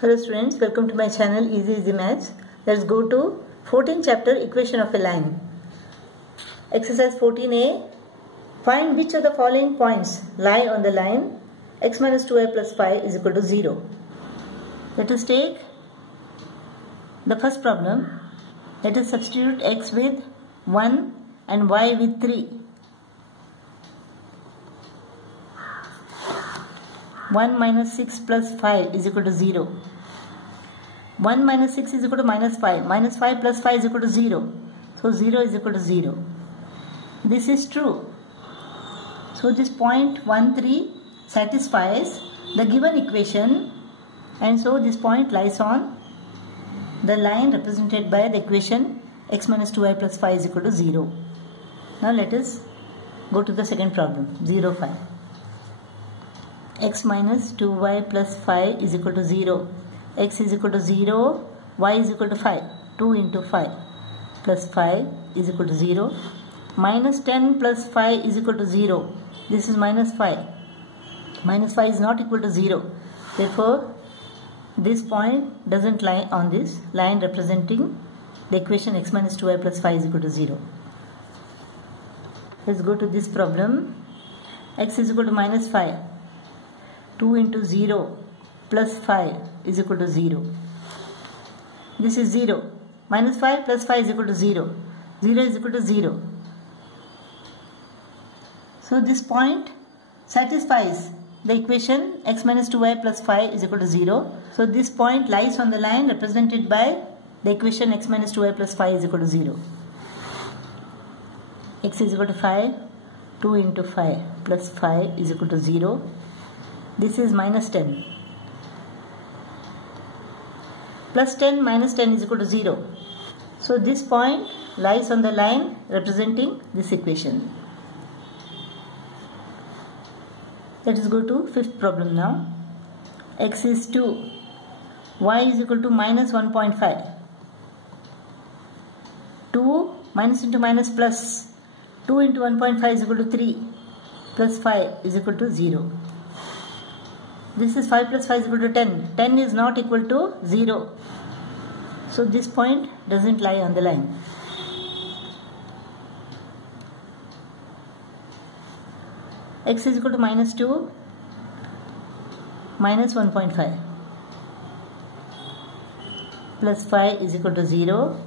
Hello students, welcome to my channel Easy Maths. Let's go to 14th chapter, equation of a line. Exercise 14a. Find which of the following points lie on the line x minus 2y plus 5 is equal to 0. Let us take the first problem. Let us substitute x with 1 and y with 3. 1 minus 6 plus 5 is equal to 0. 1 minus 6 is equal to minus 5. Minus 5 plus 5 is equal to 0. So 0 is equal to 0. This is true. So this point 1, 3 satisfies the given equation, and so this point lies on the line represented by the equation x minus 2y plus 5 is equal to 0. Now let us go to the second problem, 0, 5. X minus 2y plus 5 is equal to 0. X is equal to 0, y is equal to 5. 2 into 5 plus 5 is equal to 0. Minus 10 plus 5 is equal to 0. This is minus 5. Minus 5 is not equal to 0. Therefore, this point doesn't lie on this line representing the equation x minus 2y plus 5 is equal to 0. Let's go to this problem. X is equal to minus 5. 2 into 0 plus 5 is equal to 0. This is 0. Minus 5 plus 5 is equal to 0. 0 is equal to 0. So this point satisfies the equation x minus 2y plus 5 is equal to 0. So this point lies on the line represented by the equation x minus 2y plus 5 is equal to 0. X is equal to 5. 2 into 5 plus 5 is equal to 0. This is minus 10. Plus 10 minus 10 is equal to 0. So this point lies on the line representing this equation. Let us go to fifth problem now. X is 2. Y is equal to minus 1.5. 2 minus into minus plus. 2 into 1.5 is equal to 3. Plus 5 is equal to 0. This is 5 plus 5 is equal to 10. 10 is not equal to 0. So this point doesn't lie on the line. X is equal to minus 2 minus 1.5 plus 5 is equal to 0.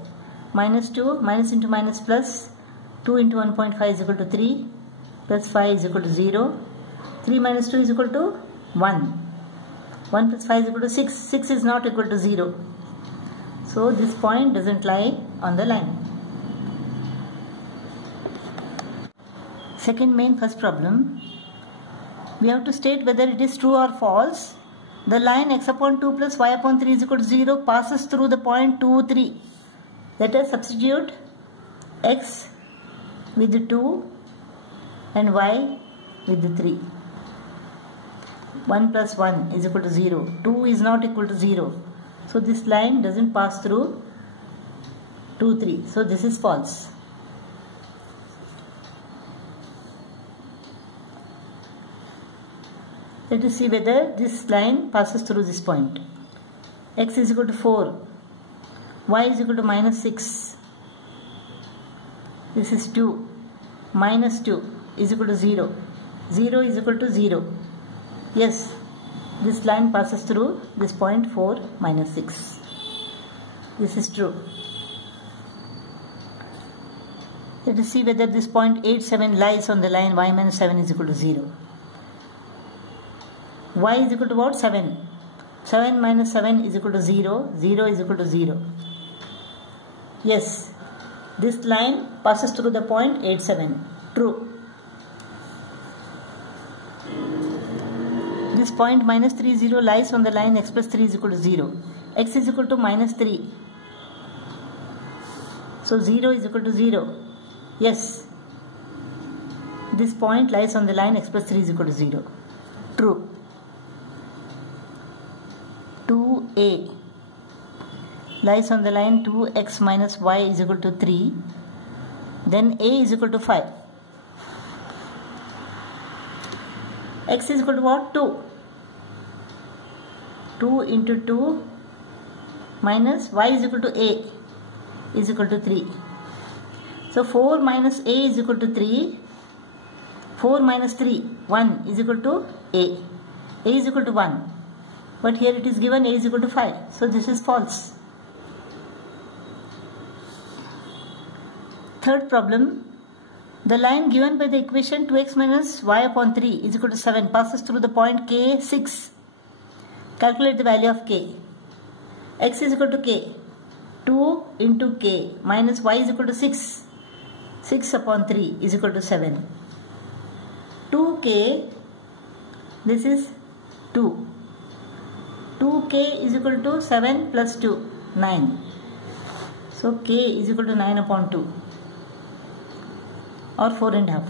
Minus 2 minus into minus plus. 2 into 1.5 is equal to 3 plus 5 is equal to 0. 3 minus 2 is equal to 1. 1 plus 5 is equal to 6. 6 is not equal to 0. So this point doesn't lie on the line. Second main first problem. We have to state whether it is true or false. The line x upon 2 plus y upon 3 is equal to 0 passes through the point 2, 3. Let us substitute x with the 2 and y with the 3. 1 plus 1 is equal to 0. 2 is not equal to 0. So this line doesn't pass through 2, 3. So this is false. Let us see whether this line passes through this point. X is equal to 4. Y is equal to minus 6. This is 2. Minus 2 is equal to 0. 0 is equal to 0. Yes, this line passes through this point 4 minus 6. This is true. Let us see whether this point 8, 7 lies on the line y minus 7 is equal to 0. Y is equal to what? 7. 7 minus 7 is equal to 0. 0 is equal to 0. Yes, this line passes through the point 8, 7. True. This point minus 3, 0 lies on the line x plus 3 is equal to 0. X is equal to minus 3. So 0 is equal to 0. Yes, this point lies on the line x plus 3 is equal to 0. True. 2a lies on the line 2x minus y is equal to 3. Then a is equal to 5. X is equal to what? 2. 2 into 2 minus y is equal to a is equal to 3. So 4 minus a is equal to 3. 4 minus 3, 1 is equal to a. A is equal to 1. But here it is given a is equal to 5. So this is false. Third problem. The line given by the equation 2x minus y upon 3 is equal to 7 passes through the point k 6. Calculate the value of k. X is equal to k. 2 into k minus y is equal to 6. 6 upon 3 is equal to 7. 2k, this is 2. 2k is equal to 7 plus 2, 9. So k is equal to 9 upon 2 or 4 and half.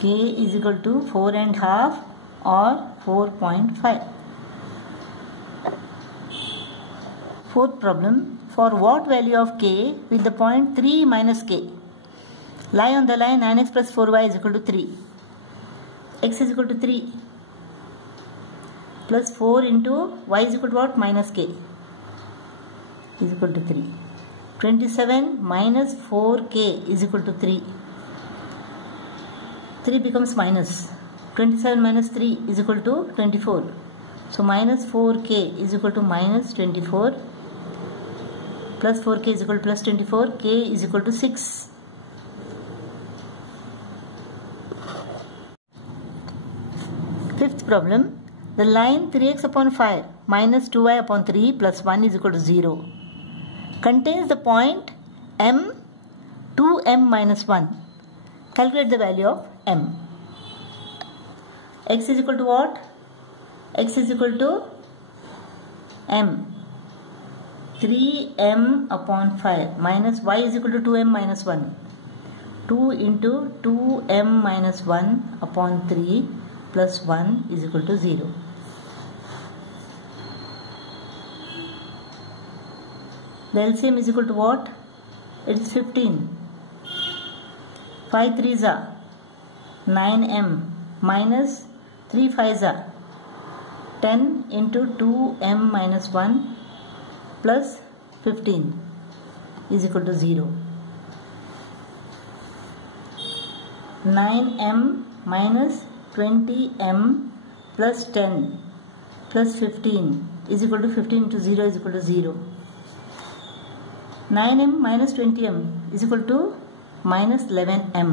K is equal to 4 and half or 4.5. Fourth problem. For what value of k with the point 3 minus k lie on the line 9x plus 4y is equal to 3. X is equal to 3 plus 4 into y is equal to what? Minus k is equal to 3. 27 minus 4k is equal to 3. 3 becomes minus. 27 minus 3 is equal to 24. So minus 4k is equal to minus 24. Plus 4k is equal to plus 24. K is equal to 6. Fifth problem. The line 3x upon 5 minus 2y upon 3 plus 1 is equal to 0 contains the point m 2m minus 1. Calculate the value of m. X is equal to what? X is equal to m 3m upon 5 minus y is equal to 2m minus 1. 2 into 2m minus 1 upon 3 plus 1 is equal to 0. The LCM is equal to what? It is 15. 5 3s are 9m minus 3 5s are 10 into 2m minus 1 plus 15 is equal to 0. 9m minus 20m plus 10 plus 15 is equal to 15 into 0 is equal to 0. 9m minus 20m is equal to minus 11m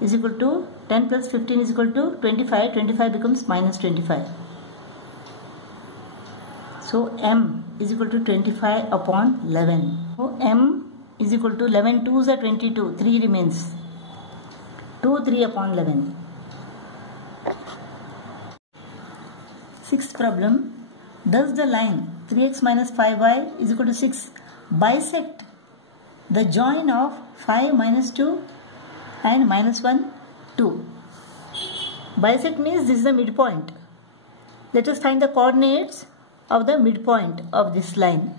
is equal to 10 plus 15 is equal to 25. 25 becomes minus 25. So m is equal to 25 upon 11. So m is equal to 11 2s are 22. 3 remains. 2 3 upon 11. Sixth problem. Does the line 3x minus 5y is equal to 6 bisect the join of 5 minus 2 and minus 1 2? Bisect means this is the midpoint. Let us find the coordinates of the midpoint of this line.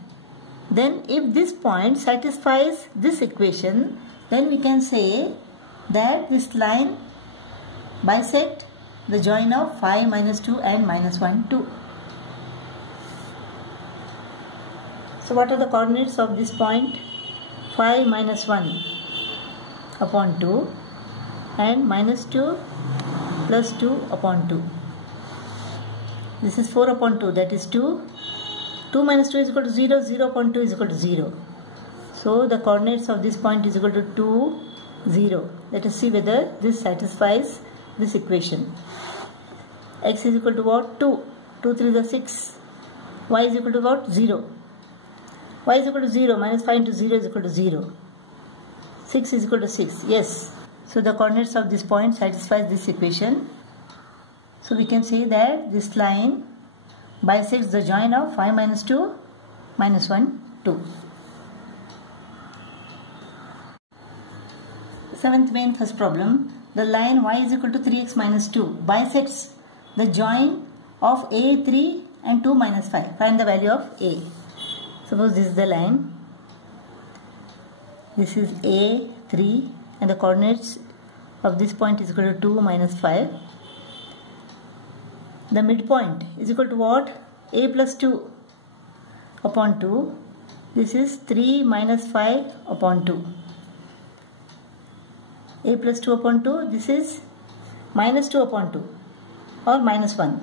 Then if this point satisfies this equation, then we can say that this line bisect the join of 5 minus 2 and minus 1 2. So what are the coordinates of this point? 5 minus 1 upon 2 and minus 2 plus 2 upon 2. This is 4 upon 2, that is 2. 2 minus 2 is equal to 0, 0 upon 2 is equal to 0. So the coordinates of this point is equal to 2, 0. Let us see whether this satisfies this equation. X is equal to what? 2. 2 3 is 6. Y is equal to what? 0. Y is equal to 0. Minus 5 into 0 is equal to 0. 6 is equal to 6. Yes. So the coordinates of this point satisfies this equation. So we can say that this line bisects the join of 5 minus 2 minus 1 2. Seventh main first problem. The line y is equal to 3x minus 2 bisects the join of a 3 and 2 minus 5. Find the value of a. Suppose this is the line. This is a 3 and the coordinates of this point is equal to 2 minus 5. The midpoint is equal to what? A plus 2 upon 2. This is 3 minus 5 upon 2. A plus 2 upon 2. This is minus 2 upon 2 or minus 1.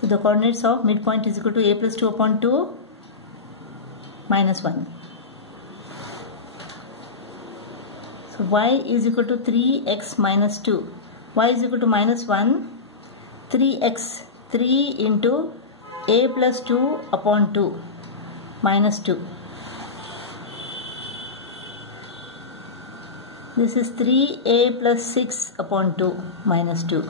So the coordinates of midpoint is equal to a plus 2 upon 2 minus 1. So y is equal to 3x minus 2. Y is equal to minus 1. 3x, 3 into a plus 2 upon 2 minus 2. This is 3a plus 6 upon 2 minus 2.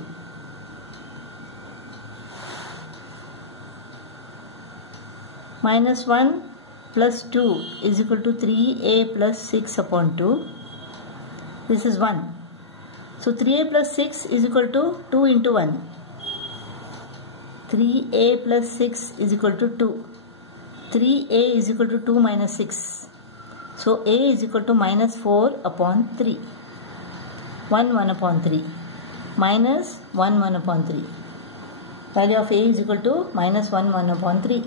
Minus 1 plus 2 is equal to 3a plus 6 upon 2. This is 1. So 3a plus 6 is equal to 2 into 1. 3a plus 6 is equal to 2. 3a is equal to 2 minus 6. So a is equal to minus 4 upon 3. 1 1 upon 3. Minus 1 1 upon 3. Value of a is equal to minus 1 1 upon 3.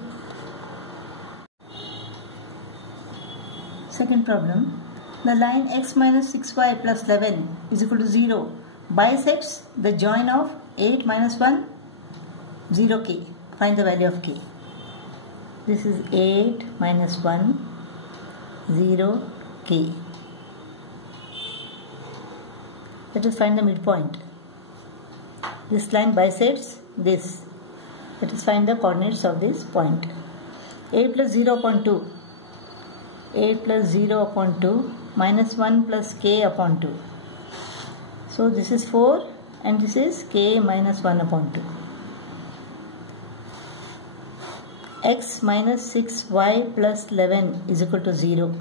Second problem. The line x minus 6y plus 11 is equal to 0 bisects the join of 8 minus 1, 0k. Find the value of k. This is 8 minus 1, 0k. Let us find the midpoint. This line bisects this. Let us find the coordinates of this point. 8 plus 0 upon 2. 8 plus 0 upon 2 minus 1 plus k upon 2. So this is 4 and this is k minus 1 upon 2. X minus 6y plus 11 is equal to 0.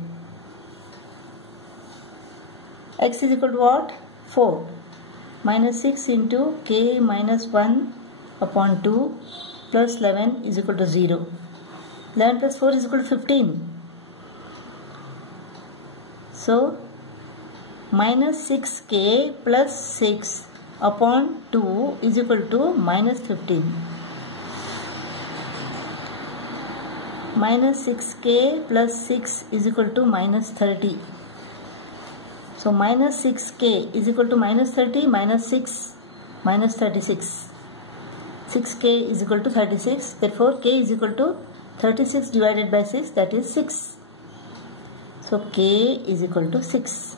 X is equal to what? 4. Minus 6 into k minus 1 upon 2 plus 11 is equal to 0. 11 plus 4 is equal to 15. So, minus 6k plus 6 upon 2 is equal to minus 15. Minus 6k plus 6 is equal to minus 30. So, minus 6k is equal to minus 30 minus 6 minus 36. 6k is equal to 36. Therefore, k is equal to 36 divided by 6, that is 6. So k is equal to 6.